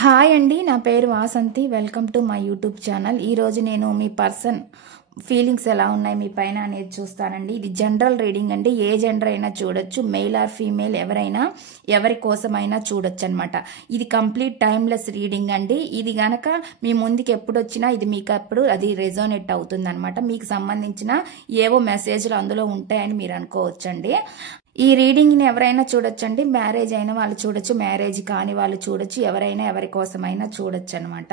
Hi అండి, నా పేరు Vasanthi. Welcome to my YouTube channel. ఈరోజు నేను మీ పర్సన్ ఫీలింగ్స్ ఎలా ఉన్నాయి మీ పైన అనేది చూస్తానండి. ఇది జనరల్ రీడింగ్ అండి. ఏ జెండర్ అయినా చూడొచ్చు, మెయిల్ ఆర్ ఫీమేల్ ఎవరైనా ఎవరి కోసమైనా చూడొచ్చు అనమాట. ఇది కంప్లీట్ టైమ్లెస్ రీడింగ్ అండి. ఇది గనక మీ ముందుకి ఎప్పుడు వచ్చినా ఇది మీకు అప్పుడు అది రెజోనేట్ అవుతుంది అనమాట. మీకు సంబంధించిన ఏవో మెసేజ్లు అందులో ఉంటాయని మీరు అనుకోవచ్చండి. ఈ రీడింగ్ని ఎవరైనా చూడొచ్చండి. మ్యారేజ్ అయిన వాళ్ళు చూడొచ్చు, మ్యారేజ్ కాని వాళ్ళు చూడొచ్చు, ఎవరైనా ఎవరి కోసమైనా చూడొచ్చు అనమాట.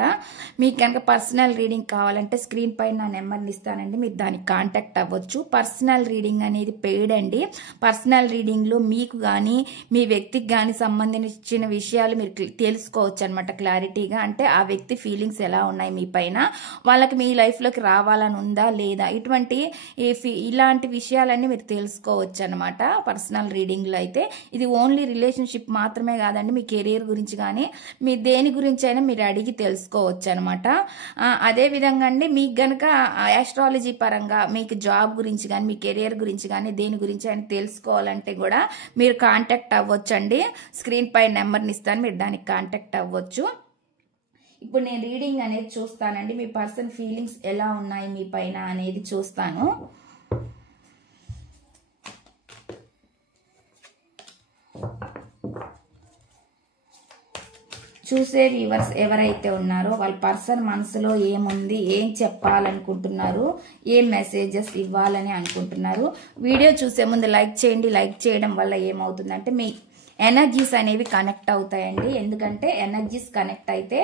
మీకు కనుక పర్సనల్ రీడింగ్ కావాలంటే స్క్రీన్ పైన నా నెంబర్ని ఇస్తానండి, మీరు దానికి కాంటాక్ట్ అవ్వచ్చు. పర్సనల్ రీడింగ్ అనేది పెయిడ్ అండి. పర్సనల్ రీడింగ్లో మీకు కానీ మీ వ్యక్తికి కానీ సంబంధించిన విషయాలు మీరు తెలుసుకోవచ్చు అనమాట క్లారిటీగా. అంటే ఆ వ్యక్తి ఫీలింగ్స్ ఎలా ఉన్నాయి మీ పైన, వాళ్ళకి మీ లైఫ్లోకి రావాలని ఉందా లేదా, ఇలాంటి విషయాలన్నీ మీరు తెలుసుకోవచ్చు అనమాట. పర్సనల్ రీడింగ్లో అయితే ఇది ఓన్లీ రిలేషన్షిప్ మాత్రమే కాదండి, మీ కెరీర్ గురించి కానీ మీ దేని గురించి అయినా మీరు అడిగి తెలుసుకోవచ్చు అనమాట. అదేవిధంగా అండి, మీకు గనక ఆస్ట్రాలజీ పరంగా మీకు జాబ్ గురించి కానీ మీ కెరీర్ గురించి కానీ దేని గురించి అయినా తెలుసుకోవాలంటే కూడా మీరు కాంటాక్ట్ అవ్వచ్చండి. స్క్రీన్ పై నెంబర్ని ఇస్తాను, మీరు దానికి కాంటాక్ట్ అవ్వచ్చు. ఇప్పుడు నేను రీడింగ్ అనేది చూస్తానండి. మీ పర్సన్ ఫీలింగ్స్ ఎలా ఉన్నాయి మీ పైన అనేది చూస్తాను. చూసే వ్యూవర్స్ ఎవరైతే ఉన్నారో వాళ్ళ పర్సన్ మనసులో ఏముంది, ఏం చెప్పాలనుకుంటున్నారు, ఏం మెసేజెస్ ఇవ్వాలని అనుకుంటున్నారు. వీడియో చూసే ముందు లైక్ చేయండి. లైక్ చేయడం వల్ల ఏమవుతుందంటే మీ ఎనర్జీస్ అనేవి కనెక్ట్ అవుతాయండి. ఎందుకంటే ఎనర్జీస్ కనెక్ట్ అయితే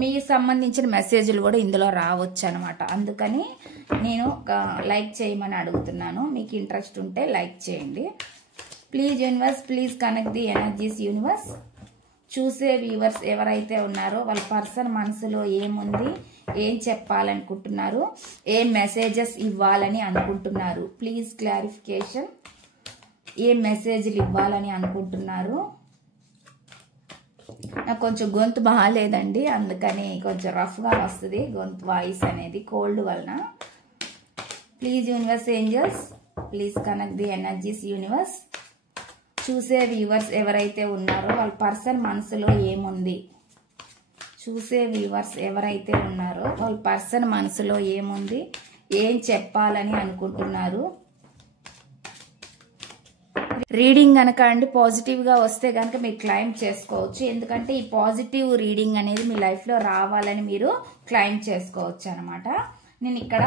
మీకు సంబంధించిన మెసేజ్లు కూడా ఇందులో రావచ్చు అనమాట. అందుకని నేను లైక్ చేయమని అడుగుతున్నాను. మీకు ఇంట్రెస్ట్ ఉంటే లైక్ చేయండి. Please universe, please connect the energies universe. చూసే వ్యూవర్స్ ఎవరైతే ఉన్నారో వాళ్ళ పర్సన్ మనసులో ఏముంది, ఏం చెప్పాలనుకుంటున్నారు, ఏం మెసేజెస్ ఇవ్వాలని అనుకుంటున్నారు. Please clarification. ఏం మెసేజ్లు ఇవ్వాలని అనుకుంటున్నారు. నాకు కొంచెం గొంతు బాగాలేదండి, అందుకని కొంచెం రఫ్గా వస్తుంది గొంతు వాయిస్ అనేది కోల్డ్ వలన. Please universe angels, please connect the energies universe. చూసే వ్యూవర్స్ ఎవరైతే ఉన్నారో వాళ్ళ పర్సన్ మనసులో ఏముంది. చూసే వ్యూవర్స్ ఎవరైతే ఉన్నారో వాళ్ళ పర్సన్ మనసులో ఏముంది, ఏం చెప్పాలని అనుకుంటున్నారు. రీడింగ్ కనుక అండి పాజిటివ్గా వస్తే కనుక మీరు క్లైమ్ చేసుకోవచ్చు. ఎందుకంటే ఈ పాజిటివ్ రీడింగ్ అనేది మీ లైఫ్లో రావాలని మీరు క్లైమ్ చేసుకోవచ్చు అనమాట. నేను ఇక్కడ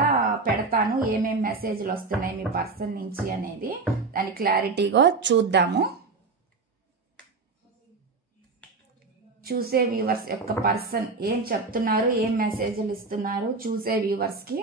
పెడతాను ఏమేమి మెసేజ్లు వస్తున్నాయి మీ పర్సన్ నుంచి అనేది, దాని క్లారిటీగా చూద్దాము. చూసే వ్యూవర్స్ యొక్క పర్సన్ ఏం చెప్తున్నారు, ఏం మెసేజ్లు ఇస్తున్నారు చూసే వ్యూవర్స్కి.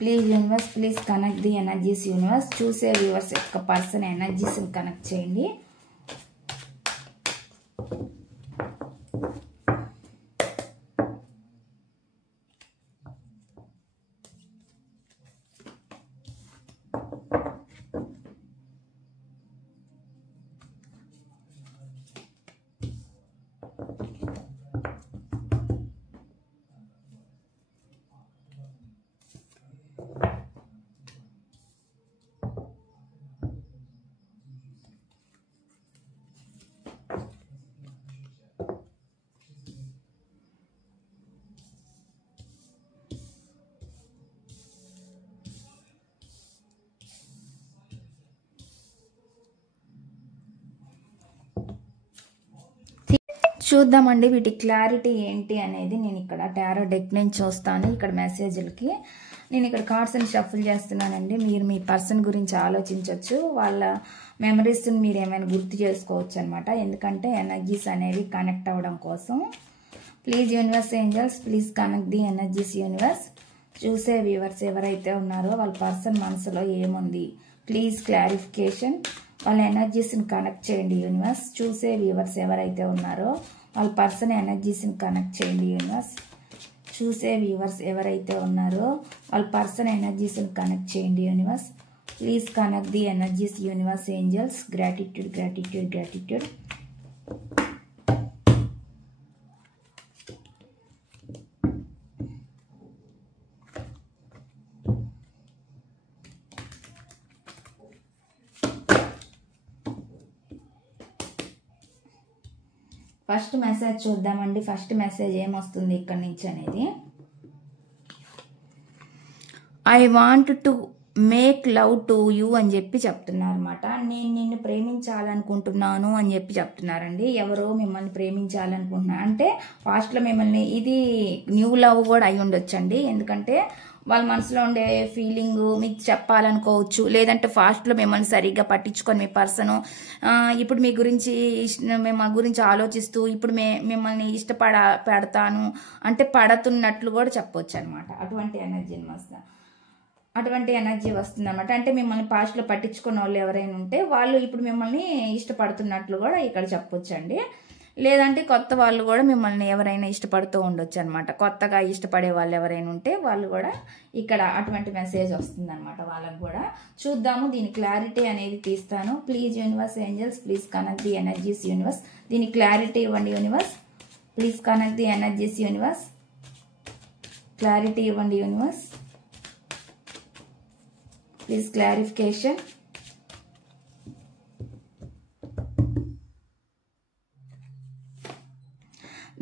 Please universe, please connect the energies universe. చూసే వ్యూవర్స్ యొక్క పర్సన్ ఎనర్జీస్ని కనెక్ట్ చేయండి. చూద్దామండి వీటి క్లారిటీ ఏంటి అనేది. నేను ఇక్కడ టారో డెక్ నుంచి చూస్తాను. ఇక్కడ మెసేజ్లకి నేను ఇక్కడ కార్డ్స్ని షఫుల్ చేస్తున్నానండి. మీరు మీ పర్సన్ గురించి ఆలోచించవచ్చు, వాళ్ళ మెమరీస్ని మీరు ఏమైనా గుర్తు చేసుకోవచ్చు అనమాట. ఎందుకంటే ఎనర్జీస్ అనేవి కనెక్ట్ అవ్వడం కోసం. Please universe angels, please connect the energies universe. చూసే వ్యూవర్స్ ఎవరైతే ఉన్నారో వాళ్ళ పర్సన్ మనసులో ఏముంది, ప్లీజ్ క్లారిఫికేషన్. వాళ్ళ ఎనర్జీస్ని కనెక్ట్ చేయండి యూనివర్స్. చూసే వ్యూవర్స్ ఎవరైతే ఉన్నారో వాళ్ళ పర్సన్ ఎనర్జీస్ని కనెక్ట్ చేయండి యూనివర్స్. చూసే వ్యూవర్స్ ఎవరైతే ఉన్నారో వాళ్ళ పర్సన్ ఎనర్జీస్ని కనెక్ట్ చేయండి universe. Please connect the energies universe angels. Gratitude gratitude gratitude. First message చూద్దామండి. ఫస్ట్ మెసేజ్ ఏమొస్తుంది ఇక్కడ నుంచి అనేది. I want to make love to you అని చెప్పి చెప్తున్నారు అనమాట. నేను నిన్ను ప్రేమించాలనుకుంటున్నాను అని చెప్పి చెప్తున్నారండి. ఎవరో మిమ్మల్ని ప్రేమించాలనుకుంటున్నారు అంటే ఫాస్ట్లో మిమ్మల్ని, ఇది న్యూ లవ్ కూడా అయి ఉండొచ్చండి. ఎందుకంటే వాళ్ళ మనసులో ఉండే ఫీలింగ్ మీకు చెప్పాలనుకోవచ్చు. లేదంటే ఫాస్ట్లో మిమ్మల్ని సరిగ్గా పట్టించుకొని మీ పర్సన్ ఇప్పుడు మీ గురించి మా గురించి ఆలోచిస్తూ ఇప్పుడు మిమ్మల్ని పెడతాను అంటే పడుతున్నట్లు కూడా చెప్పవచ్చు అనమాట. అటువంటి ఎనర్జీ వస్తుంది అనమాట. అంటే మిమ్మల్ని పాస్ట్లో పట్టించుకున్న వాళ్ళు ఎవరైనా ఉంటే వాళ్ళు ఇప్పుడు మిమ్మల్ని ఇష్టపడుతున్నట్లు కూడా ఇక్కడ చెప్పొచ్చండి. లేదంటే కొత్త వాళ్ళు కూడా మిమ్మల్ని ఎవరైనా ఇష్టపడుతూ ఉండొచ్చు అనమాట. కొత్తగా ఇష్టపడే వాళ్ళు ఎవరైనా ఉంటే వాళ్ళు కూడా ఇక్కడ అటువంటి మెసేజ్ వస్తుంది అనమాట వాళ్ళకు కూడా. చూద్దాము, దీని క్లారిటీ అనేది తీస్తాను. Please universe angels please connect the energies universe. దీని క్లారిటీ ఇవ్వండి universe. Please connect the energies universe. Clarity ఇవ్వండి universe. Please clarification.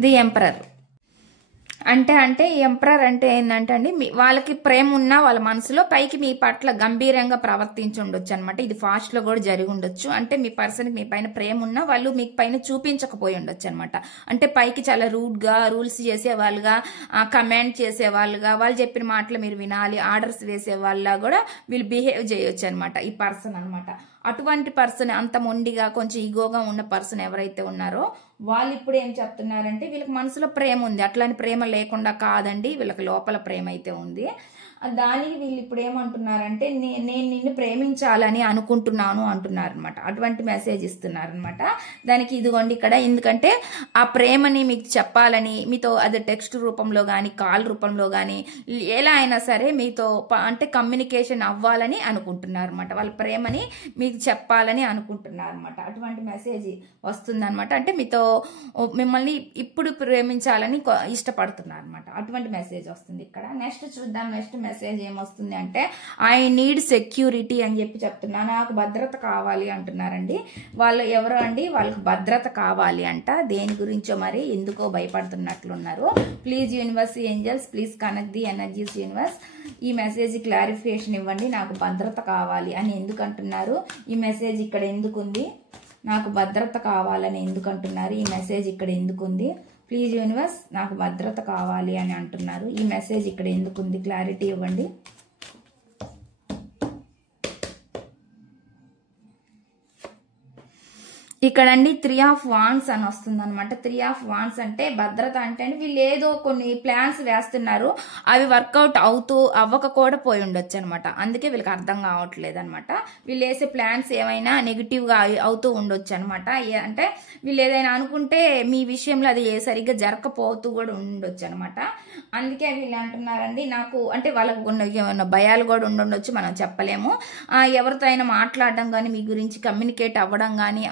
The emperor అంటే ఎంపరర్ అంటే ఏంటంటే అండి, వాళ్ళకి ప్రేమ ఉన్నా వాళ్ళ మనసులో పైకి మీ పట్ల గంభీరంగా ప్రవర్తించి ఉండొచ్చు అనమాట. ఇది ఫాస్ట్ లో కూడా జరిగి ఉండొచ్చు. అంటే మీ పర్సన్ మీ పైన ప్రేమ ఉన్నా వాళ్ళు మీ పైన చూపించకపోయి ఉండొచ్చు అనమాట. అంటే పైకి చాలా రూడ్ గా రూల్స్ చేసేవాళ్ళుగా, కమాండ్ చేసేవాళ్ళుగా, వాళ్ళు చెప్పిన మాటలు మీరు వినాలి, ఆర్డర్స్ వేసే వాళ్ళ కూడా వీళ్ళు బిహేవ్ చేయొచ్చు అనమాట ఈ పర్సన్ అనమాట. అటువంటి పర్సన్, అంత మొండిగా కొంచెం ఈగోగా ఉన్న పర్సన్ ఎవరైతే ఉన్నారో వాళ్ళు ఇప్పుడు ఏం చెప్తున్నారంటే వీళ్ళకి మనసులో ప్రేమ ఉంది, అట్లాంటి ప్రేమ లేకుండా కాదండి, వీళ్ళకి లోపల ప్రేమ అయితే ఉంది. దానికి వీళ్ళు ఇప్పుడు ఏమంటున్నారంటే నేను నిన్ను ప్రేమించాలని అనుకుంటున్నాను అంటున్నారు అనమాట. అటువంటి మెసేజ్ ఇస్తున్నారు అనమాట. దానికి ఇదిగోండి ఇక్కడ, ఎందుకంటే ఆ ప్రేమని మీకు చెప్పాలని, మీతో అది టెక్స్ట్ రూపంలో కానీ కాల్ రూపంలో కానీ ఎలా అయినా సరే మీతో అంటే కమ్యూనికేషన్ అవ్వాలని అనుకుంటున్నారు అనమాట. వాళ్ళ ప్రేమని మీకు చెప్పాలని అనుకుంటున్నారు అనమాట. అటువంటి మెసేజ్ వస్తుంది అనమాట. అంటే మీతో మిమ్మల్ని ఇప్పుడు ప్రేమించాలని ఇష్టపడుతున్నారు అనమాట. అటువంటి మెసేజ్ వస్తుంది ఇక్కడ. నెక్స్ట్ చూద్దాం. నెక్స్ట్ మెసేజ్ ఏమొస్తుంది అంటే ఐ నీడ్ సెక్యూరిటీ అని చెప్పి చెప్తున్నా. నాకు భద్రత కావాలి అంటున్నారండి. వాళ్ళు ఎవరో అండి, వాళ్ళకి భద్రత కావాలి అంట. దేని గురించో మరి ఎందుకో భయపడుతున్నట్లున్నారు. Please universe angels please connect the energies universe. ఈ మెసేజ్ క్లారిఫికేషన్ ఇవ్వండి. నాకు భద్రత కావాలి అని ఎందుకు అంటున్నారు? ఈ మెసేజ్ ఇక్కడ ఎందుకుంది? నాకు భద్రత కావాలని ఎందుకు అంటున్నారు? ఈ మెసేజ్ ఇక్కడ ఎందుకుంది? ప్లీజ్ యూనివర్స్ నాకు భద్రత కావాలి అని అంటున్నారు. ఈ మెసేజ్ ఇక్కడ ఎందుకుంది? క్లారిటీ ఇవ్వండి. ఇక్కడ అండి 3 of Wands అని వస్తుంది అనమాట. 3 of Wands అంటే భద్రత అంటే వీళ్ళు ఏదో కొన్ని ప్లాన్స్ వేస్తున్నారు, అవి వర్కౌట్ అవ్వక కూడా పోయి ఉండొచ్చు అనమాట. అందుకే వీళ్ళకి అర్థం కావట్లేదు అనమాట. వీళ్ళు వేసే ప్లాన్స్ ఏమైనా నెగిటివ్ గా అవుతూ ఉండొచ్చు అనమాట. అంటే వీళ్ళు ఏదైనా అనుకుంటే మీ విషయంలో అది సరిగ్గా జరగకపోతూ కూడా ఉండొచ్చు అనమాట. అందుకే వీళ్ళు అంటున్నారండి నాకు అంటే వాళ్ళకు ఉన్న భయాలు కూడా ఉండొచ్చు, మనం చెప్పలేము. ఎవరితో అయినా మాట్లాడడం కానీ మీ గురించి కమ్యూనికేట్ అవ్వడం కానీ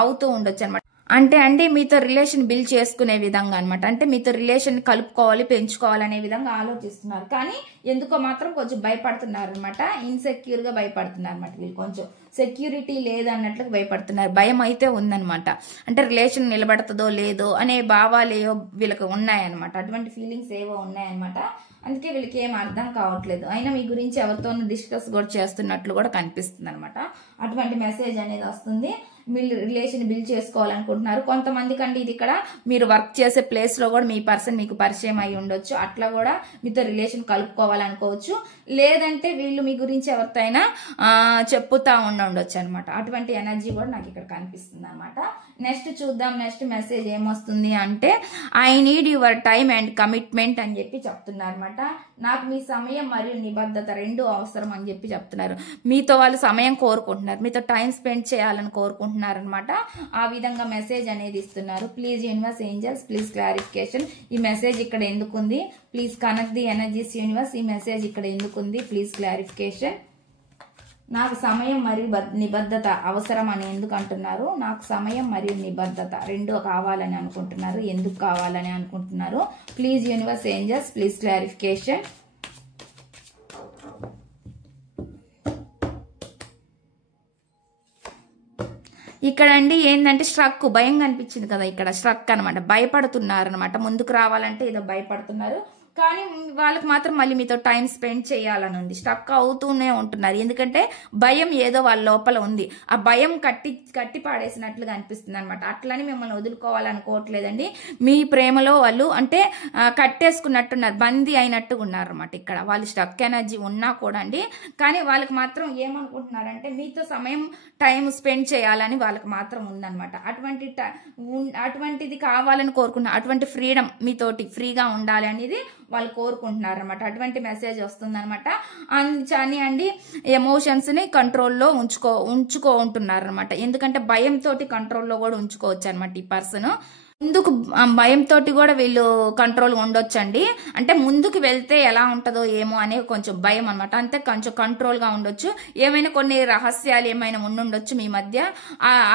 అవుతూ ఉండొచ్చు అనమాట. అంటే మీతో రిలేషన్ బిల్డ్ చేసుకునే విధంగా అనమాట. అంటే మీతో రిలేషన్ కలుపుకోవాలి, పెంచుకోవాలనే విధంగా ఆలోచిస్తున్నారు. కానీ ఎందుకో మాత్రం కొంచెం భయపడుతున్నారు అనమాట. ఇన్సెక్యూర్ గా భయపడుతున్నారు అనమాట. వీళ్ళు కొంచెం సెక్యూరిటీ లేదన్నట్లు భయపడుతున్నారు. భయం అయితే ఉందనమాట. అంటే రిలేషన్ నిలబడుతుందో లేదో అనే భావాలు ఏవో వీళ్ళకి ఉన్నాయన్నమాట. అటువంటి ఫీలింగ్స్ ఏవో ఉన్నాయన్నమాట. అందుకే వీళ్ళకి ఏం అర్థం కావట్లేదు. అయినా మీ గురించి ఎవరితోనూ డిస్కస్ కూడా చేస్తున్నట్లు కూడా కనిపిస్తుంది అనమాట. అటువంటి మెసేజ్ అనేది వస్తుంది. మీరు రిలేషన్ బిల్డ్ చేసుకోవాలనుకుంటున్నారు. కొంతమందికి అండి ఇది ఇక్కడ మీరు వర్క్ చేసే ప్లేస్ లో కూడా మీ పర్సన్ మీకు పరిచయం అయి ఉండొచ్చు. అట్లా కూడా మీతో రిలేషన్ కలుపుకోవాలనుకోవచ్చు. లేదంటే వీళ్ళు మీ గురించి ఎవరితో అయినా చెప్పుతా ఉండొచ్చు అనమాట. అటువంటి ఎనర్జీ కూడా నాకు ఇక్కడ కనిపిస్తుంది అనమాట. నెక్స్ట్ చూద్దాం. నెక్స్ట్ మెసేజ్ ఏమొస్తుంది అంటే I need your time and commitment అని చెప్పి చెప్తున్నారు అనమాట. నాకు మీ సమయం మరియు నిబద్ధత రెండు అవసరం అని చెప్పి చెప్తున్నారు. మీతో వాళ్ళు సమయం కోరుకుంటున్నారు, మీతో టైం స్పెండ్ చేయాలని కోరుకుంటున్నారు అనమాట. ఆ విధంగా మెసేజ్ అనేది ఇస్తున్నారు. Please universe angels please clarification. ఈ మెసేజ్ ఇక్కడ ఎందుకుంది? Please connect the energies universe. ఈ మెసేజ్ ఇక్కడ ఎందుకుంది? Please clarification. నాకు సమయం మరియు నిబద్ధత అవసరం అని ఎందుకు అంటున్నారు? నాకు సమయం మరియు నిబద్ధత రెండు కావాలని అనుకుంటున్నారు. ఎందుకు కావాలని అనుకుంటున్నారు? Please universe angels please clarification. ఇక్కడ అండి ఏంటంటే స్ట్రక్ భయం కనిపించింది కదా, ఇక్కడ స్ట్రక్ అనమాట. భయపడుతున్నారు అనమాట, ముందుకు రావాలంటే ఏదో భయపడుతున్నారు. కానీ వాళ్ళకి మాత్రం మళ్ళీ మీతో టైం స్పెండ్ చేయాలని ఉంది. స్టక్ అవుతూనే ఉంటున్నారు, ఎందుకంటే భయం ఏదో వాళ్ళ లోపల ఉంది. ఆ భయం కట్టి పాడేసినట్లుగా అనిపిస్తుంది అనమాట. అట్లని మిమ్మల్ని వదులుకోవాలనుకోవట్లేదండి. మీ ప్రేమలో వాళ్ళు అంటే కట్టేసుకున్నట్టున్నారు, బందీ అయినట్టుగా ఉన్నారు అనమాట. ఇక్కడ వాళ్ళు స్టక్ ఎనర్జీ ఉన్నా కూడా అండి, కానీ వాళ్ళకి మాత్రం ఏమనుకుంటున్నారంటే మీతో సమయం టైం స్పెండ్ చేయాలని వాళ్ళకి మాత్రం ఉందన్నమాట. అటువంటిది కావాలని కోరుకుంటున్నారు. అటువంటి ఫ్రీడమ్ మీతోటి ఫ్రీగా ఉండాలి అనేది వాళ్ళు కోరుకుంటున్నారు అనమాట. అటువంటి మెసేజ్ వస్తుందన్నమాట. అని అండి ఎమోషన్స్ ని కంట్రోల్లో ఉంచుకుంటున్నారు అనమాట. ఎందుకంటే భయంతో కంట్రోల్లో కూడా ఉంచుకోవచ్చు అనమాట ఈ పర్సన్. ముందుకు భయంతో కూడా వీళ్ళు కంట్రోల్ ఉండొచ్చండి. అంటే ముందుకు వెళ్తే ఎలా ఉంటుందో ఏమో అనే కొంచెం భయం అనమాట. అంతే, కొంచెం కంట్రోల్ గా ఉండొచ్చు. ఏమైనా కొన్ని రహస్యాలు ఏమైనా ఉండుండొచ్చు మీ మధ్య,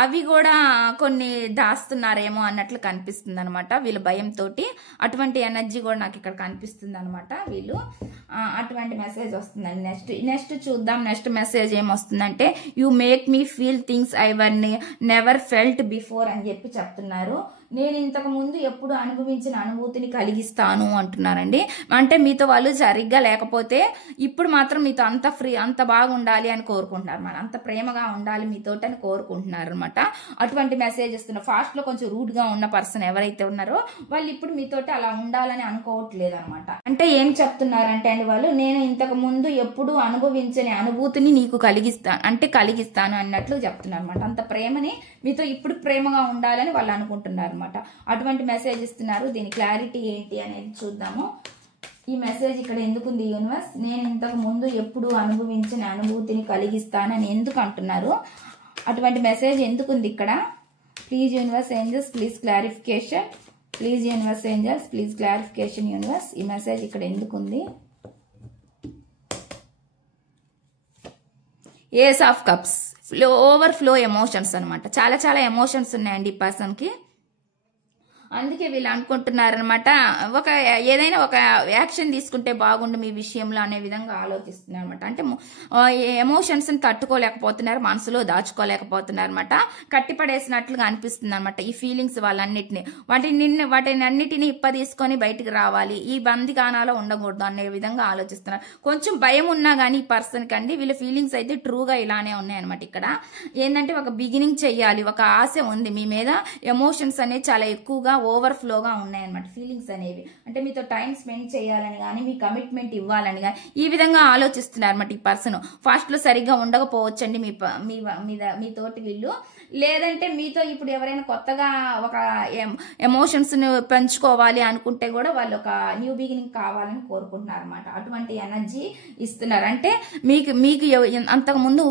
అవి కూడా కొన్ని దాస్తున్నారేమో అన్నట్లు కనిపిస్తుంది అనమాట వీళ్ళ భయంతో. అటువంటి ఎనర్జీ కూడా నాకు ఇక్కడ కనిపిస్తుంది అనమాట. వీళ్ళు అటువంటి మెసేజ్ వస్తుందండి. నెక్స్ట్ చూద్దాం. నెక్స్ట్ మెసేజ్ ఏమొస్తుందంటే you make me feel things I never felt before అని చెప్పి చెప్తున్నారు. నేను ఇంతకు ముందు ఎప్పుడు అనుభవించిన అనుభూతిని కలిగిస్తాను అంటున్నారండి. అంటే మీతో వాళ్ళు సరిగ్గా లేకపోతే ఇప్పుడు మాత్రం మీతో అంత బాగుండాలి అని కోరుకుంటున్నారు, మన అంత ప్రేమగా ఉండాలి మీతోటి అని కోరుకుంటున్నారు అనమాట. అటువంటి మెసేజ్ ఇస్తున్నారు. ఫాస్ట్ లో కొంచెం రూడ్ గా ఉన్న పర్సన్ ఎవరైతే ఉన్నారో వాళ్ళు ఇప్పుడు మీతోటి అలా ఉండాలని అనుకోవట్లేదు అనమాట. అంటే ఏం చెప్తున్నారంటే అండి వాళ్ళు, నేను ఇంతకు ముందు ఎప్పుడు అనుభవించని అనుభూతిని నీకు కలిగిస్తాను అన్నట్లు చెప్తున్నారు అనమాట. అంత ప్రేమని మీతో ఇప్పుడు ప్రేమగా ఉండాలని వాళ్ళు అనుకుంటున్నారు. అటువంటి మెసేజ్ ఇస్తున్నారు. దీని క్లారిటీ ఏంటి అనేది చూద్దాము. ఈ మెసేజ్ ఇక్కడ ఎందుకుంది యూనివర్స్? నేను ఇంతకు ముందు ఎప్పుడు అనుభవించిన అనుభూతిని కలిగిస్తానని ఎందుకు అంటున్నారు? అటువంటి మెసేజ్ ఎందుకుంది ఇక్కడ? Please universe angels please clarification. Please universe angels please clarification universe. ఈ మెసేజ్ ఇక్కడ ఎందుకుంది? Ace of cups, overflow emotions అనమాట. చాలా ఎమోషన్స్ ఉన్నాయండి ఈ పర్సన్ కి. అందుకే వీళ్ళు అనుకుంటున్నారనమాట, ఏదైనా ఒక యాక్షన్ తీసుకుంటే బాగుండు మీ విషయంలో అనే విధంగా ఆలోచిస్తున్నారు అనమాట. అంటే ఎమోషన్స్ ని తట్టుకోలేకపోతున్నారు, మనసులో దాచుకోలేకపోతున్నారు అనమాట. కట్టిపడేసినట్లుగా అనిపిస్తుంది అనమాట ఈ ఫీలింగ్స్ వాళ్ళన్నిటిని. వాటిని అన్నిటిని తీసుకొని బయటికి రావాలి, ఈ బందిగానాలో ఉండకూడదు అనే విధంగా ఆలోచిస్తున్నారు. కొంచెం భయం ఉన్నా కానీ ఈ పర్సన్ కండి వీళ్ళ ఫీలింగ్స్ అయితే ట్రూగా ఇలానే ఉన్నాయన్నమాట. ఇక్కడ ఏంటంటే ఒక బిగినింగ్ చెయ్యాలి, ఒక ఆశ ఉంది మీ మీద. ఎమోషన్స్ అనేవి చాలా ఎక్కువగా ఓవర్ఫ్లోగా ఉన్నాయన్నమాట ఫీలింగ్స్ అనేవి. అంటే మీతో టైం స్పెండ్ చేయాలని కానీ మీ కమిట్మెంట్ ఇవ్వాలని కానీ ఈ విధంగా ఆలోచిస్తున్నారు అన్నమాట ఈ పర్సన్. ఫాస్ట్ లో సరిగ్గా ఉండకపోవచ్చండి మీతోటి వీళ్ళు. లేదంటే మీతో ఇప్పుడు ఎవరైనా కొత్తగా ఒక ఎమోషన్స్ ను పెంచుకోవాలి అనుకుంటే కూడా వాళ్ళు ఒక న్యూ బిగినింగ్ కావాలని కోరుకుంటున్నారు అనమాట. అటువంటి ఎనర్జీ ఇస్తున్నారు. అంటే మీకు అంతకు ముందు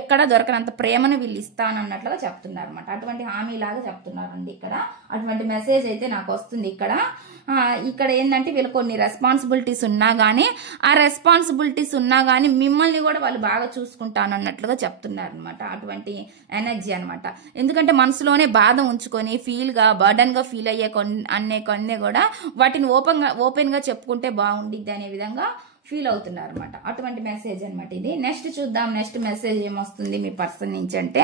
ఎక్కడ దొరకనంత ప్రేమను వీళ్ళు ఇస్తానన్నట్లుగా చెప్తున్నారు అనమాట. అటువంటి హామీ లాగా చెప్తున్నారండి ఇక్కడ. అటువంటి మెసేజ్ అయితే నాకు వస్తుంది ఇక్కడ. ఏంటంటే వీళ్ళు కొన్ని రెస్పాన్సిబిలిటీస్ ఉన్నా కానీ మిమ్మల్ని కూడా వాళ్ళు బాగా చూసుకుంటానన్నట్లుగా చెప్తున్నారు అనమాట. అటువంటి ఎనర్జీ అనమాట. ఎందుకంటే మనసులోనే బాధ ఉంచుకొని బర్డన్ గా ఫీల్ అయ్యే కొన్ని కూడా వాటిని ఓపెన్ గా చెప్పుకుంటే బాగుండిద్ది అనే విధంగా ఫీల్ అవుతున్నారు అనమాట. అటువంటి మెసేజ్ అనమాట ఇది. నెక్స్ట్ చూద్దాం. నెక్స్ట్ మెసేజ్ ఏమొస్తుంది మీ పర్సన్ నుంచి అంటే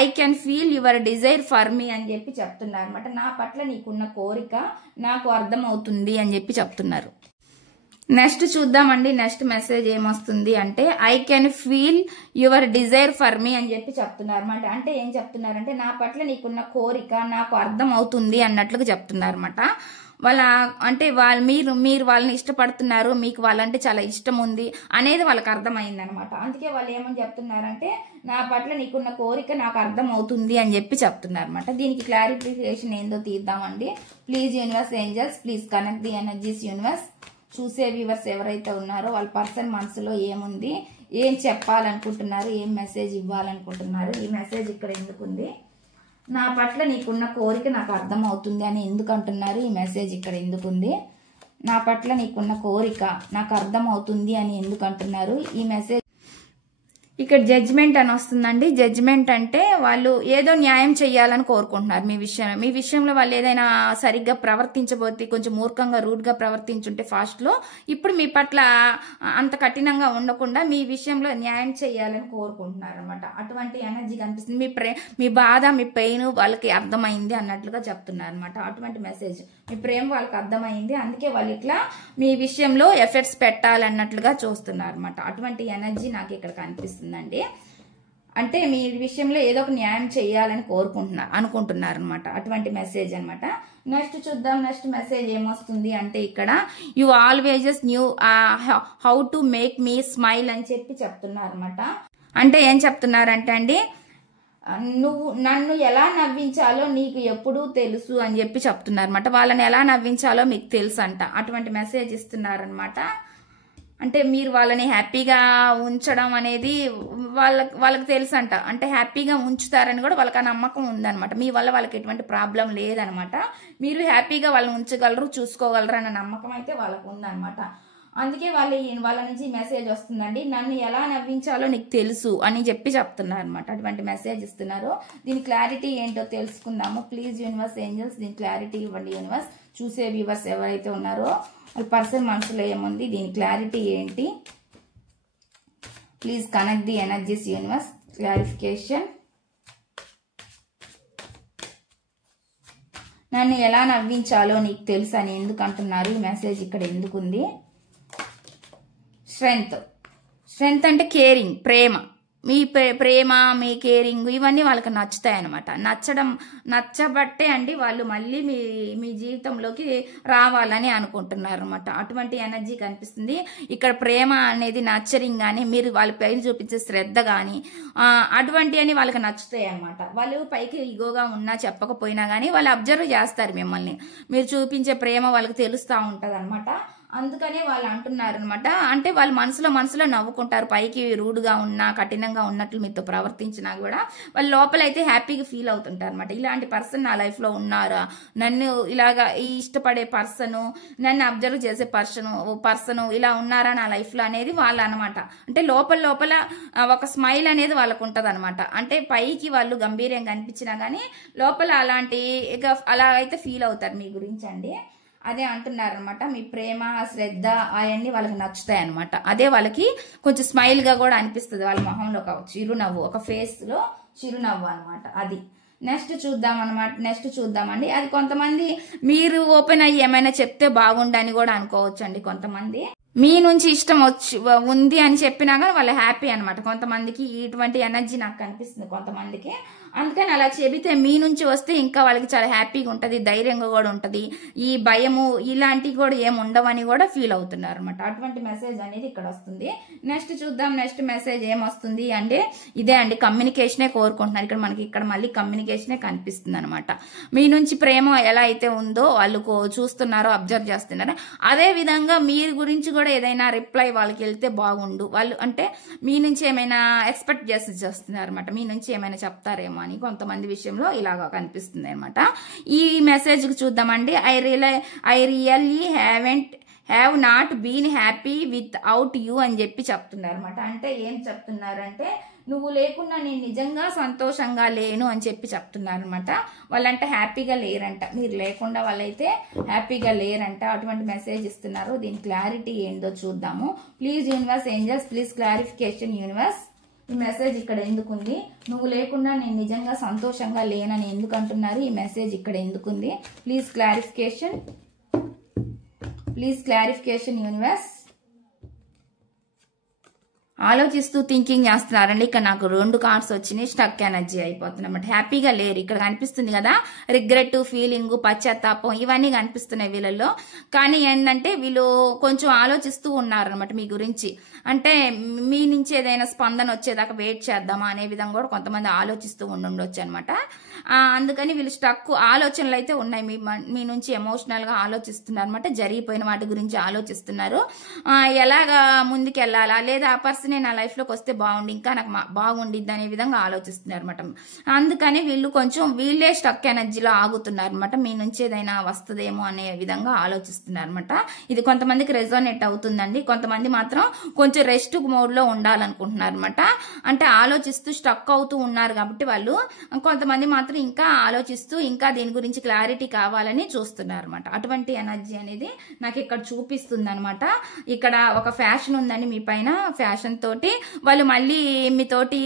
I can feel your desire for me అని చెప్పి చెప్తున్నారు అనమాట. నా పట్ల నీకున్న కోరిక నాకు అర్థం అవుతుంది అని చెప్పి చెప్తున్నారు. నెక్స్ట్ చూద్దామండి. నెక్స్ట్ మెసేజ్ ఏమొస్తుంది అంటే I can feel your desire for me అని చెప్పి చెప్తున్నారు అనమాట. అంటే ఏం చెప్తున్నారంటే నా పట్ల నీకున్న కోరిక నాకు అర్థం అవుతుంది అన్నట్లుగా చెప్తున్నారు అనమాట. మీరు వాళ్ళని ఇష్టపడుతున్నారు, మీకు వాళ్ళంటే చాలా ఇష్టం ఉంది అనేది వాళ్ళకి అర్థమైంది అనమాట. అందుకే వాళ్ళు ఏమని చెప్తున్నారంటే నా పట్ల నీకున్న కోరిక నాకు అర్థం అవుతుంది అని చెప్పి చెప్తున్నారు అనమాట. దీనికి క్లారిఫికేషన్ ఏందో తీద్దామండి. Please universe angels please connect the energies universe. చూసే వ్యూవర్స్ ఎవరైతే ఉన్నారో వాళ్ళ పర్సన్ మనసులో ఏముంది, ఏం చెప్పాలనుకుంటున్నారు, ఏం మెసేజ్ ఇవ్వాలనుకుంటున్నారు, ఈ మెసేజ్ ఇక్కడ ఎందుకుంది? నా పట్ల నీకున్న కోరిక నాకు అర్థం అవుతుంది అని ఎందుకు అంటున్నారు? ఈ మెసేజ్ ఇక్కడ ఎందుకుంది? నా పట్ల నీకున్న కోరిక నాకు అర్థం అవుతుంది అని ఎందుకు అంటున్నారు? ఈ మెసేజ్ ఇక్కడ జడ్జ్మెంట్ అని వస్తుందండి. జడ్జ్మెంట్ అంటే వాళ్ళు ఏదో న్యాయం చేయాలని కోరుకుంటున్నారు మీ విషయంలో వాళ్ళు ఏదైనా సరిగ్గా ప్రవర్తించబోతే కొంచెం మూర్ఖంగా రూడ్గా ప్రవర్తించుంటే ఫాస్ట్లో ఇప్పుడు మీ పట్ల అంత కఠినంగా ఉండకుండా మీ విషయంలో న్యాయం చేయాలని కోరుకుంటున్నారు అనమాట. అటువంటి ఎనర్జీ కనిపిస్తుంది. మీ బాధ మీ పెయిన్ వాళ్ళకి అర్థమైంది అన్నట్లుగా చెప్తున్నారు అనమాట. అటువంటి మెసేజ్ మీ ప్రేమ వాళ్ళకి అర్థమైంది, అందుకే వాళ్ళు ఇట్లా మీ విషయంలో ఎఫర్ట్స్ పెట్టాలన్నట్లుగా చూస్తున్నారు అనమాట. అటువంటి ఎనర్జీ నాకు ఇక్కడ కనిపిస్తుంది అండి. అంటే మీ విషయంలో ఏదో ఒక న్యాయం చేయాలని అనుకుంటున్నారు అనమాట. అటువంటి మెసేజ్ అనమాట. నెక్స్ట్ చూద్దాం. నెక్స్ట్ మెసేజ్ ఏమొస్తుంది అంటే ఇక్కడ you ఆల్వేజెస్ new how to make me smile అని చెప్పి చెప్తున్నారు అనమాట. అంటే ఏం చెప్తున్నారంటే అండి, నువ్వు నన్ను ఎలా నవ్వించాలో నీకు ఎప్పుడూ తెలుసు అని చెప్పి చెప్తున్నారు అనమాట. వాళ్ళని ఎలా నవ్వించాలో మీకు తెలుసు అంట. అటువంటి మెసేజ్ ఇస్తున్నారనమాట. అంటే మీరు వాళ్ళని హ్యాపీగా ఉంచడం అనేది వాళ్ళకి తెలుసు అంట. అంటే హ్యాపీగా ఉంచుతారని కూడా వాళ్ళకి ఆ నమ్మకం ఉందన్నమాట. మీ వల్ల వాళ్ళకి ఎటువంటి ప్రాబ్లం లేదనమాట. మీరు హ్యాపీగా వాళ్ళని ఉంచగలరు, చూసుకోగలరు అన్న నమ్మకం అయితే వాళ్ళకు ఉందన్నమాట. అందుకే వాళ్ళ నుంచి మెసేజ్ వస్తుందండి, నన్ను ఎలా నవ్వించాలో నీకు తెలుసు అని చెప్పి చెప్తున్నారు అనమాట. అటువంటి మెసేజ్ ఇస్తున్నారు. దీని క్లారిటీ ఏంటో తెలుసుకుందాము. ప్లీజ్ యూనివర్స్ ఏంజల్స్ దీని క్లారిటీ ఇవ్వండి. యూనివర్స్ చూసే వ్యూవర్స్ ఎవరైతే ఉన్నారో వాళ్ళ పర్సన్ మనసులో ఏముంది, దీని క్లారిటీ ఏంటి? Please connect the energies universe. Clarification. నన్ను ఎలా నవ్వించాలో నీకు తెలుసు అని ఎందుకు అంటున్నారు? ఈ మెసేజ్ ఇక్కడ ఎందుకుంది? స్ట్రెంగ్త్ అంటే కేరింగ్, ప్రేమ. మీ ప్రేమ, మీ కేరింగ్ ఇవన్నీ వాళ్ళకి నచ్చుతాయి అనమాట. నచ్చబట్టే అండి వాళ్ళు మళ్ళీ మీ జీవితంలోకి రావాలని అనుకుంటున్నారు అనమాట. అటువంటి ఎనర్జీ కనిపిస్తుంది ఇక్కడ. ప్రేమ అనేది నర్చరింగ్ కానీ, మీరు వాళ్ళ పైన చూపించే శ్రద్ధ కానీ అటువంటి అని వాళ్ళకి నచ్చుతాయి అనమాట. వాళ్ళు పైకి ఇగోగా ఉన్నా చెప్పకపోయినా కానీ వాళ్ళు అబ్జర్వ్ చేస్తారు మిమ్మల్ని. మీరు చూపించే ప్రేమ వాళ్ళకి తెలుస్తూ ఉంటుంది అనమాట. అందుకనే వాళ్ళు అంటున్నారు అనమాట. అంటే వాళ్ళు మనసులో నవ్వుకుంటారు. పైకి రూడ్గా ఉన్నా, కఠినంగా ఉన్నట్లు మీతో ప్రవర్తించినా కూడా వాళ్ళు లోపల అయితే హ్యాపీగా ఫీల్ అవుతుంటారు అనమాట. ఇలాంటి పర్సన్ నా లైఫ్లో ఉన్నారా, నన్ను ఇలాగా ఇష్టపడే పర్సను, నన్ను అబ్జర్వ్ చేసే పర్సను ఇలా ఉన్నారా నా లైఫ్లో అనేది వాళ్ళు అనమాట. అంటే లోపల ఒక స్మైల్ అనేది వాళ్ళకు ఉంటుంది అనమాట. అంటే పైకి వాళ్ళు గంభీర్యంగా కనిపించినా కానీ లోపల అలా అయితే ఫీల్ అవుతారు మీ గురించి అండి. అదే అంటున్నారు అనమాట. మీ ప్రేమ, శ్రద్ధ అవన్నీ వాళ్ళకి నచ్చుతాయి అనమాట. అదే వాళ్ళకి కొంచెం స్మైల్గా కూడా అనిపిస్తుంది. వాళ్ళ మొహంలో ఒక చిరునవ్వు, ఒక ఫేస్లో చిరునవ్వు అనమాట. అది నెక్స్ట్ చూద్దామండి. అది కొంతమంది మీరు ఓపెన్ అయ్యి ఏమైనా చెప్తే బాగుండని కూడా అనుకోవచ్చు అండి. కొంతమంది మీ నుంచి ఇష్టం ఉంది అని చెప్పినా కానీ వాళ్ళు హ్యాపీ అనమాట. కొంతమందికి ఇటువంటి ఎనర్జీ నాకు కనిపిస్తుంది కొంతమందికి. అందుకని అలా చెబితే మీ నుంచి వస్తే ఇంకా వాళ్ళకి చాలా హ్యాపీగా ఉంటుంది, ధైర్యంగా కూడా ఉంటుంది. ఈ భయము ఇలాంటివి కూడా ఏమి ఉండవని కూడా ఫీల్ అవుతున్నారు అనమాట. అటువంటి మెసేజ్ అనేది ఇక్కడ వస్తుంది. నెక్స్ట్ చూద్దాం. నెక్స్ట్ మెసేజ్ ఏమొస్తుంది అంటే ఇదే అండి, కమ్యూనికేషనే కోరుకుంటున్నారు. ఇక్కడ మళ్ళీ కమ్యూనికేషనే కనిపిస్తుంది అనమాట. మీ నుంచి ప్రేమ ఎలా అయితే ఉందో వాళ్ళు చూస్తున్నారో, అబ్జర్వ్ చేస్తున్నారో అదే విధంగా మీరు గురించి కూడా ఏదైనా రిప్లై వాళ్ళకి వెళ్తే బాగుండు. వాళ్ళు అంటే మీ నుంచి ఏమైనా ఎక్స్పెక్ట్ చేస్తున్నారు అనమాట. మీ నుంచి ఏమైనా చెప్తారేమో అని కొంతమంది విషయంలో ఇలాగా కనిపిస్తుంది అనమాట. ఈ మెసేజ్ చూద్దామండి. I really have not been happy without you అని చెప్పి చెప్తున్నారు అనమాట. అంటే ఏం చెప్తున్నారంటే నువ్వు లేకుండా నేను నిజంగా సంతోషంగా లేను అని చెప్పి చెప్తున్నారు అనమాట. వాళ్ళంటే హ్యాపీగా లేరంట. మీరు లేకుండా వాళ్ళైతే హ్యాపీగా లేరంట. అటువంటి మెసేజ్ ఇస్తున్నారు. దీని క్లారిటీ ఏందో చూద్దాము. Please universe angels please clarification universe. ఈ మెసేజ్ ఇక్కడ ఎందుకుంది? నువ్వు లేకుండా నేను నిజంగా సంతోషంగా లేనని ఎందుకు అంటున్నారు? ఈ మెసేజ్ ఇక్కడ ఎందుకుంది? Please clarification universe. ఆలోచిస్తూ థింకింగ్ చేస్తున్నారండి. ఇక్కడ నాకు 2 కార్డ్స్ వచ్చినాయి. స్టక్ ఎనర్జీ అయిపోతుంది అన్నమాట. హ్యాపీగా లేరు. ఇక్కడ కనిపిస్తుంది కదా రిగ్రెట్, ఫీలింగ్, పశ్చాత్తాపం ఇవన్నీ కనిపిస్తున్నాయి వీళ్ళల్లో. కానీ ఏంటంటే వీళ్ళు కొంచెం ఆలోచిస్తూ ఉన్నారనమాట మీ గురించి. అంటే మీ నుంచి ఏదైనా స్పందన వచ్చేదాకా వెయిట్ చేద్దామా అనే విధంగా కూడా కొంతమంది ఆలోచిస్తూ ఉండొచ్చు అనమాట. అందుకని వీళ్ళు స్టక్ ఆలోచనలు అయితే ఉన్నాయి. మీ నుంచి ఎమోషనల్గా ఆలోచిస్తున్నారు అనమాట. జరిగిపోయిన వాటి గురించి ఆలోచిస్తున్నారు. ఎలాగా ముందుకు వెళ్ళాలా, లేదా ఆ పర్సన్ నా లైఫ్లోకి వస్తే బాగుండి, ఇంకా నాకు బాగుండిద్ది అనే విధంగా ఆలోచిస్తున్నారు అనమాట. అందుకని వీళ్ళే స్టక్ ఎనర్జీలో ఆగుతున్నారు అనమాట. మీ నుంచి ఏదైనా వస్తుందేమో అనే విధంగా ఆలోచిస్తున్నారు అనమాట. ఇది కొంతమందికి రెజోనేట్ అవుతుందండి. కొంతమంది మాత్రం కొంచెం రెస్ట్ మోడ్లో ఉండాలనుకుంటున్నారు అనమాట. అంటే ఆలోచిస్తూ స్టక్ అవుతూ ఉన్నారు కాబట్టి వాళ్ళు. కొంతమంది మాత్రం ఇంకా ఆలోచిస్తూ ఇంకా దీని గురించి క్లారిటీ కావాలని చూస్తున్నారు అనమాట. అటువంటి ఎనర్జీ అనేది నాకు ఇక్కడ చూపిస్తుంది అనమాట. ఇక్కడ ఒక ఫ్యాషన్ ఉందండి మీ పైన. ఫ్యాషన్ తోటి వాళ్ళు మళ్ళీ మీతోటి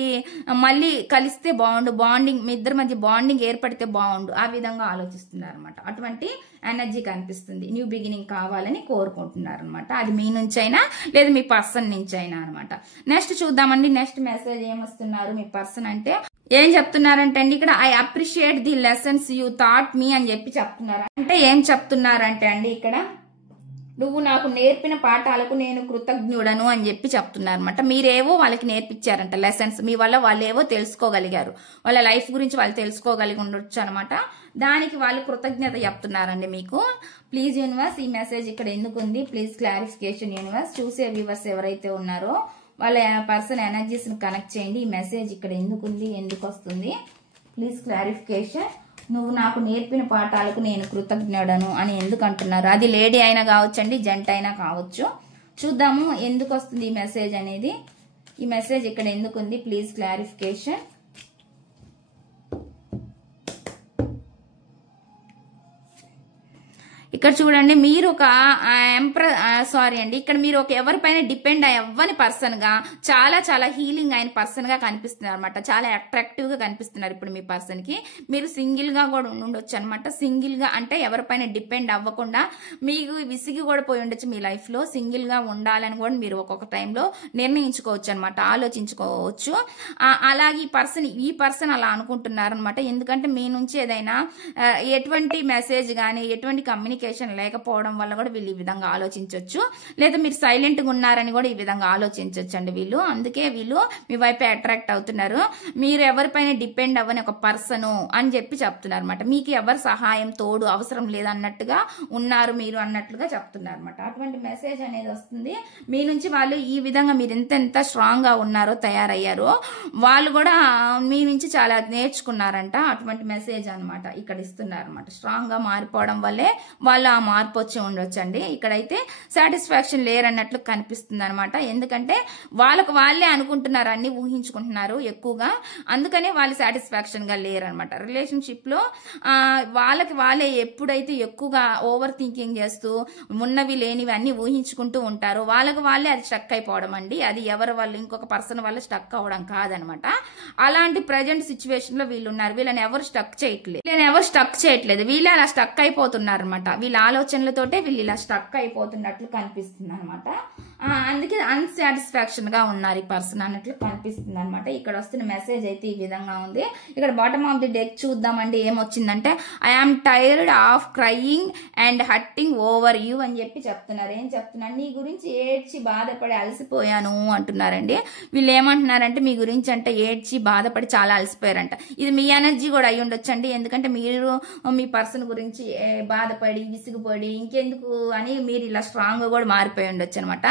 మళ్ళీ కలిస్తే బాగుండు, బాండింగ్ మీ ఇద్దరి మధ్య బాండింగ్ ఏర్పడితే బాగుండు, ఆ విధంగా ఆలోచిస్తున్నారు అనమాట. అటువంటి ఎనర్జీ కనిపిస్తుంది. న్యూ బిగినింగ్ కావాలని కోరుకుంటున్నారు అనమాట. అది మీ నుంచి అయినా లేదా మీ పర్సన్ నుంచి అయినా అనమాట. నెక్స్ట్ చూద్దామండి. నెక్స్ట్ మెసేజ్ ఏమొస్తున్నారు మీ పర్సన్ అంటే ఏం చెప్తున్నారంటే అండి ఇక్కడ I appreciate the lessons you taught me అని చెప్పి చెప్తున్నారు. అంటే ఏం చెప్తున్నారంటే అండి ఇక్కడ నువ్వు నాకు నేర్పిన పాఠాలకు నేను కృతజ్ఞుడను అని చెప్పి చెప్తున్నారు అనమాట. మీరేవో వాళ్ళకి నేర్పించారంట లెసన్స్, మీ వల్ల వాళ్ళు ఏవో తెలుసుకోగలిగారు, వాళ్ళ లైఫ్ గురించి వాళ్ళు తెలుసుకోగలిగి ఉండొచ్చు అనమాట. దానికి వాళ్ళు కృతజ్ఞత చెప్తున్నారండి మీకు. ప్లీజ్ యూనివర్స్ ఈ మెసేజ్ ఇక్కడ ఎందుకు ఉంది, ప్లీజ్ క్లారిఫికేషన్ యూనివర్స్. చూసే వ్యూవర్స్ ఎవరైతే ఉన్నారో వాళ్ళ పర్సన్ ఎనర్జీస్ ని కనెక్ట్ చేయండి. ఈ మెసేజ్ ఇక్కడ ఎందుకు ఉంది, ఎందుకు వస్తుంది, ప్లీజ్ క్లారిఫికేషన్. నువ్వు నాకు నేర్పిన పాఠాలకు నేను కృతజ్ఞుడను అని ఎందుకు అంటున్నారు? అది లేడీ అయినా కావచ్చండి, జంట అయినా కావచ్చు. చూద్దాము ఎందుకు వస్తుంది ఈ మెసేజ్ అనేది. ఈ మెసేజ్ ఇక్కడ ఎందుకు ఉంది, ప్లీజ్ క్లారిఫికేషన్. ఇక్కడ చూడండి మీరు ఒక సారీ అండి, ఇక్కడ మీరు ఒక ఎవరిపైన డిపెండ్ అవ్వని పర్సన్ గా చాలా చాలా హీలింగ్ అయిన పర్సన్ గా కనిపిస్తున్నారు అనమాట. చాలా అట్రాక్టివ్ గా కనిపిస్తున్నారు ఇప్పుడు మీ పర్సన్ కి. మీరు సింగిల్ గా కూడా ఉండొచ్చు అనమాట. సింగిల్ గా అంటే ఎవరిపైన డిపెండ్ అవ్వకుండా మీకు విసిగి కూడా పోయి ఉండొచ్చు మీ లైఫ్ లో. సింగిల్ గా ఉండాలని కూడా మీరు ఒక్కొక్క టైంలో నిర్ణయించుకోవచ్చు అనమాట, ఆలోచించుకోవచ్చు. అలాగే ఈ పర్సన్ అలా అనుకుంటున్నారు అనమాట. ఎందుకంటే మీ నుంచి ఏదైనా ఎటువంటి మెసేజ్ కానీ ఎటువంటి కమ్యూనికేషన్ లేకపోవడం వల్ల కూడా వీళ్ళు ఈ విధంగా ఆలోచించవచ్చు. లేదా మీరు సైలెంట్ గా ఉన్నారని కూడా ఈ విధంగా ఆలోచించవచ్చు అండి వీళ్ళు. అందుకే వీళ్ళు మీ వైపే అట్రాక్ట్ అవుతున్నారు. మీరు ఎవరిపైన డిపెండ్ అవ్వని ఒక పర్సన్ అని చెప్పి చెప్తున్నారు అనమాట. మీకు ఎవరి సహాయం తోడు అవసరం లేదన్నట్టుగా ఉన్నారు మీరు అన్నట్లుగా చెప్తున్నారు అనమాట. అటువంటి మెసేజ్ అనేది వస్తుంది మీ నుంచి. వాళ్ళు ఈ విధంగా మీరు ఎంత స్ట్రాంగ్ గా ఉన్నారో తయారయ్యారో వాళ్ళు కూడా మీ నుంచి చాలా నేర్చుకున్నారంట. అటువంటి మెసేజ్ అనమాట ఇక్కడ ఇస్తున్నారు అనమాట. స్ట్రాంగ్ గా మారిపోవడం వల్లే వాళ్ళు ఆ మార్పు వచ్చి ఉండొచ్చు అండి. ఇక్కడైతే సాటిస్ఫాక్షన్ లేరన్నట్లు కనిపిస్తుంది అనమాట. ఎందుకంటే వాళ్ళే అనుకుంటున్నారు, అన్ని ఊహించుకుంటున్నారు ఎక్కువగా. అందుకనే వాళ్ళు సాటిస్ఫాక్షన్ గా లేరనమాట. రిలేషన్షిప్ లో వాళ్ళే ఎప్పుడైతే ఎక్కువగా ఓవర్ థింకింగ్ చేస్తూ ఉన్నవి లేనివి అన్ని ఊహించుకుంటూ ఉంటారో వాళ్ళే అది స్టక్ అయిపోవడం అండి. అది ఎవరి వల్ల ఇంకొక పర్సన్ వల్ల స్టక్ అవ్వడం కాదనమాట. అలాంటి ప్రజెంట్ సిచ్యువేషన్ లో వీళ్ళు ఉన్నారు. వీళ్ళని ఎవరు స్టక్ చేయట్లేదు. వీళ్ళు అలా స్టక్ అయిపోతున్నారు అనమాట. వీళ్ళ ఆలోచనలతోటే వీళ్ళు ఇలా స్టక్ అయిపోతున్నట్లు కనిపిస్తుంది అనమాట. అందుకే అన్సాటిస్ఫాక్షన్ గా ఉన్నారు ఈ పర్సన్ అన్నట్లు కనిపిస్తుంది అనమాట. ఇక్కడ వస్తున్న మెసేజ్ అయితే ఈ విధంగా ఉంది. ఇక్కడ బాటమ్ ఆఫ్ ది డెక్ చూద్దామండి ఏమొచ్చిందంటే I am tired of crying and hurting over you అని చెప్పి చెప్తున్నారు. ఏం చెప్తున్నారు? నీ గురించి ఏడ్చి బాధపడి అలసిపోయాను అంటున్నారండి. వీళ్ళు ఏమంటున్నారంటే మీ గురించి అంటే ఏడ్చి బాధపడి చాలా అలసిపోయారంట. ఇది మీ ఎనర్జీ కూడా అయి ఉండొచ్చండి. ఎందుకంటే మీరు మీ పర్సన్ గురించి బాధపడి విసిగిపడి ఇంకెందుకు అని మీరు ఇలా స్ట్రాంగ్ గా కూడా మారిపోయి ఉండొచ్చు అనమాట.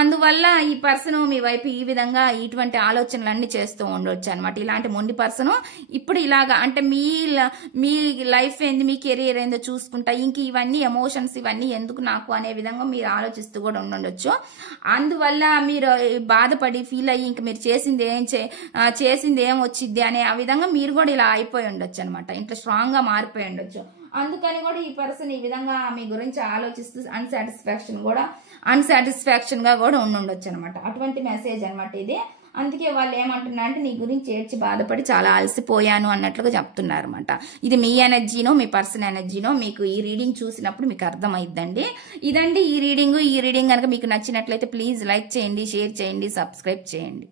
అందువల్ల ఈ పర్సన్ మీ వైపు ఈ విధంగా ఇటువంటి ఆలోచనలన్నీ చేస్తూ ఉండొచ్చు అనమాట. ఇలాంటి మొండి పర్సన్ ఇప్పుడు ఇలాగా అంటే మీ లైఫ్ ఏంది, మీ కెరీర్ ఏందో చూసుకుంటా ఇంక ఇవన్నీ ఎమోషన్స్ ఇవన్నీ ఎందుకు నాకు అనే విధంగా మీరు ఆలోచిస్తూ కూడా ఉండొచ్చు. అందువల్ల మీరు బాధపడి ఫీల్ అయ్యి ఇంక మీరు చేసింది ఏం వచ్చింది అనే ఆ విధంగా మీరు కూడా ఇలా అయిపోయి ఉండొచ్చు అనమాట. ఇంట్లో స్ట్రాంగ్ గా మారిపోయి ఉండొచ్చు. అందుకని కూడా ఈ పర్సన్ ఈ విధంగా మీ గురించి ఆలోచిస్తూ అన్సాటిస్ఫాక్షన్ గా కూడా ఉండొచ్చు అనమాట. అటువంటి మెసేజ్ అనమాట ఇది. అందుకే వాళ్ళు ఏమంటున్నారు అంటే నీ గురించి ఏడ్చి బాధపడి చాలా అలసిపోయాను అన్నట్లుగా చెప్తున్నారు అనమాట. ఇది మీ ఎనర్జీనో మీ పర్సన్ ఎనర్జీనో మీకు ఈ రీడింగ్ చూసినప్పుడు మీకు అర్థమైద్దండి. ఇదండి ఈ రీడింగ్ కనుక మీకు నచ్చినట్లయితే ప్లీజ్ లైక్ చేయండి, షేర్ చేయండి, సబ్స్క్రైబ్ చేయండి.